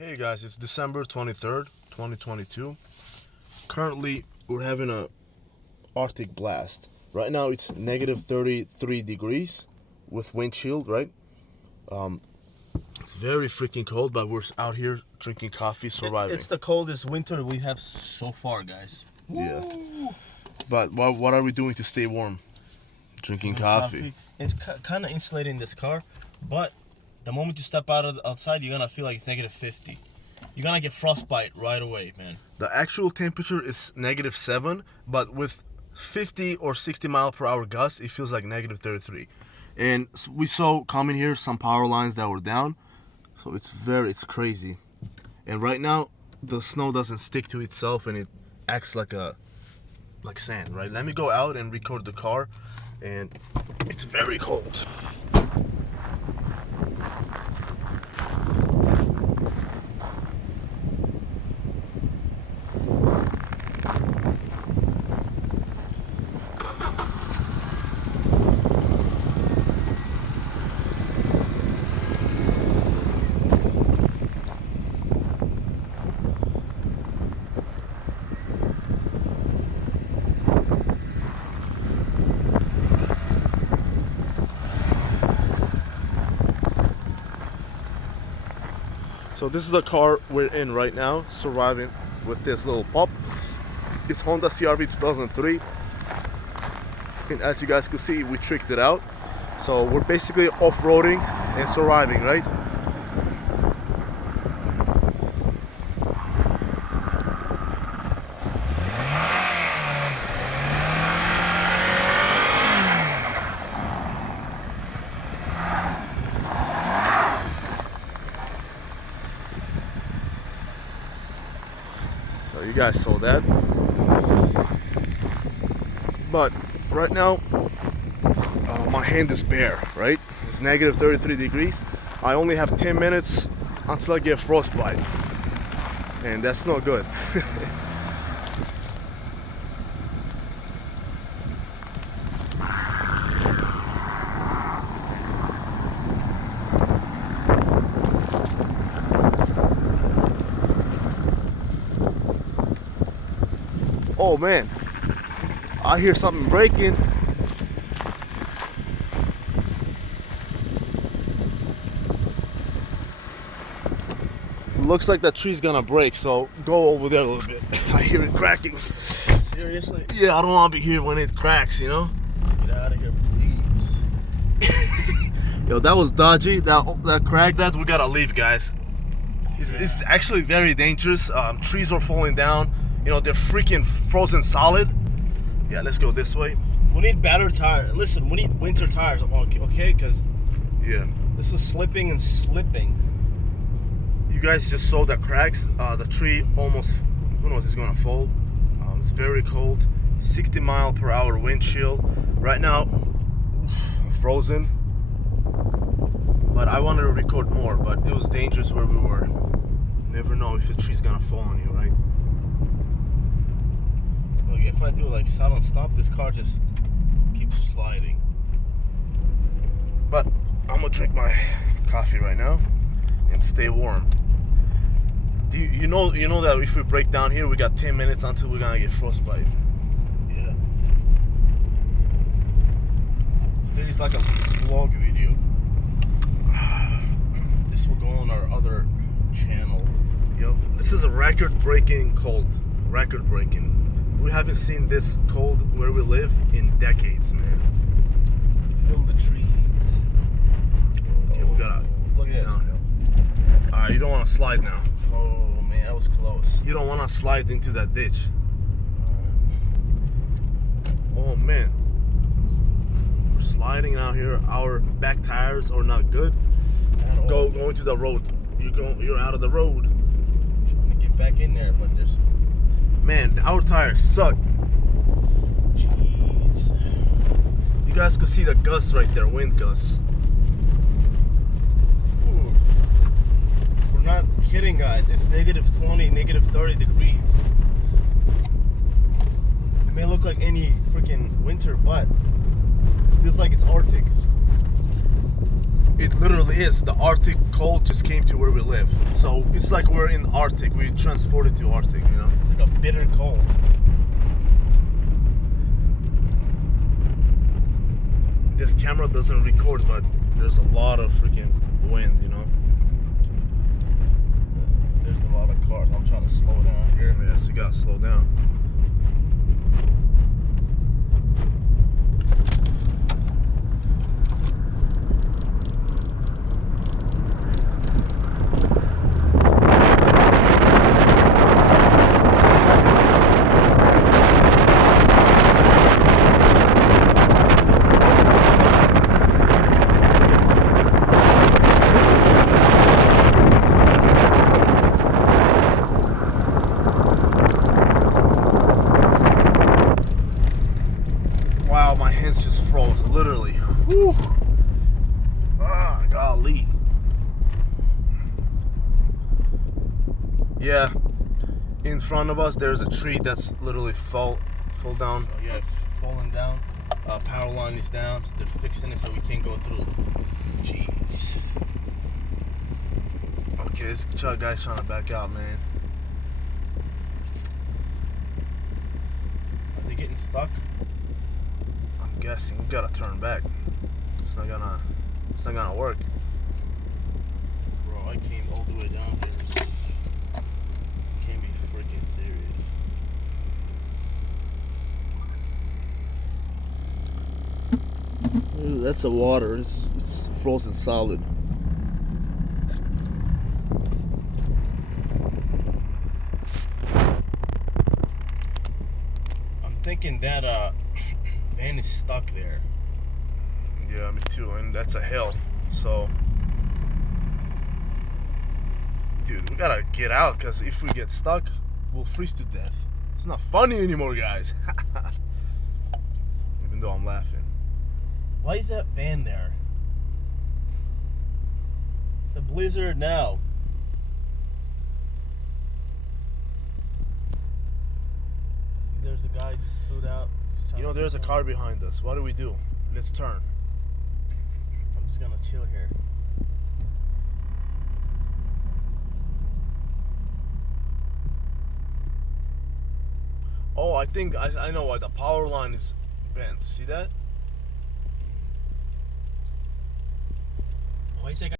Hey guys, it's December 23rd, 2022. Currently, we're having a Arctic blast. Right now, it's negative 33 degrees with wind chill, right? It's very freaking cold, but we're out here drinking coffee, surviving. It's the coldest winter we have so far, guys. Yeah. Woo! But what are we doing to stay warm? Drinking coffee. It's kind of insulating this car, but the moment you step outside, you're gonna feel like it's negative 50. You're gonna get frostbite right away, man. The actual temperature is negative 7, but with 50 or 60 mile per hour gusts, it feels like negative 33. And we saw coming here some power lines that were down, so it's crazy. And right now, the snow doesn't stick to itself, and it acts like sand, right? Let me go out and record the car, and it's very cold. So this is the car we're in right now, surviving with this little pup. It's Honda CR-V 2003. And as you guys can see, we tricked it out. So we're basically off-roading and surviving, right? So you guys saw that. But right now, my hand is bare, right? It's negative 33 degrees. I only have 10 minutes until I get frostbite. And that's not good. Oh man, I hear something breaking. Looks like that tree's gonna break, so go over there a little bit. I hear it cracking. Seriously? Yeah, I don't want to be here when it cracks, you know? Let's get out of here, please. Yo, that was dodgy. That crack, we gotta leave, guys. It's actually very dangerous. Trees are falling down. You know, they're freaking frozen solid. Yeah, let's go this way. We need better tires. Listen, we need winter tires, okay? Because yeah, this is slipping and slipping. You guys just saw the cracks. The tree almost, who knows, it's gonna fall. It's very cold. 60 mile per hour wind chill. Right now, frozen. But I wanted to record more, but it was dangerous where we were. Never know if the tree's gonna fall on you, right? Look, if I do like silent stop, this car just keeps sliding. But I'm gonna drink my coffee right now and stay warm. Do you know that if we break down here, we got 10 minutes until we're gonna get frostbite. Yeah. This is like a vlog video. This will go on our other channel. Yo, this is a record-breaking cold. Record-breaking. We haven't seen this cold where we live in decades, man. Film the trees. Okay, we gotta look at this. Downhill. Alright, you don't want to slide now. Oh man, that was close. You don't want to slide into that ditch. Oh man, we're sliding out here. Our back tires are not good. Go into the road. You're out of the road. Trying to get back in there, but there's. Man, our tires suck. Jeez. You guys could see the gusts right there, wind gusts. Ooh. We're not kidding, guys. It's negative 20, negative 30 degrees. It may look like any freaking winter, but it feels like it's Arctic. It literally is. The Arctic cold just came to where we live. So it's like we're in Arctic. We transported to Arctic, you know? It's like a bitter cold. This camera doesn't record, but there's a lot of freaking wind, you know? There's a lot of cars. I'm trying to slow down here. Yes, you gotta slow down. Wow, my hands just froze, literally. Whew. Ah, golly. Yeah, in front of us there's a tree that's literally fall down. Oh, yeah, it's falling down. Power line is down. They're fixing it so we can't go through. Jeez. Okay, this guy's trying to back out, man. Are they getting stuck? I'm guessing we gotta turn back. It's not gonna work. Bro, I came all the way down here. Can't be freaking serious. Ooh, that's the water. It's frozen solid. I'm thinking that van is stuck there. Yeah, me too. And that's a hill. So, dude, we gotta get out, because if we get stuck, we'll freeze to death. It's not funny anymore, guys. Even though I'm laughing. Why is that van there? It's a blizzard now. See, there's a guy just stood out. You know, there's a car behind us. What do we do? Let's turn. I'm just gonna chill here. Oh, I think I know why. The power line is bent. See that? Why is that guy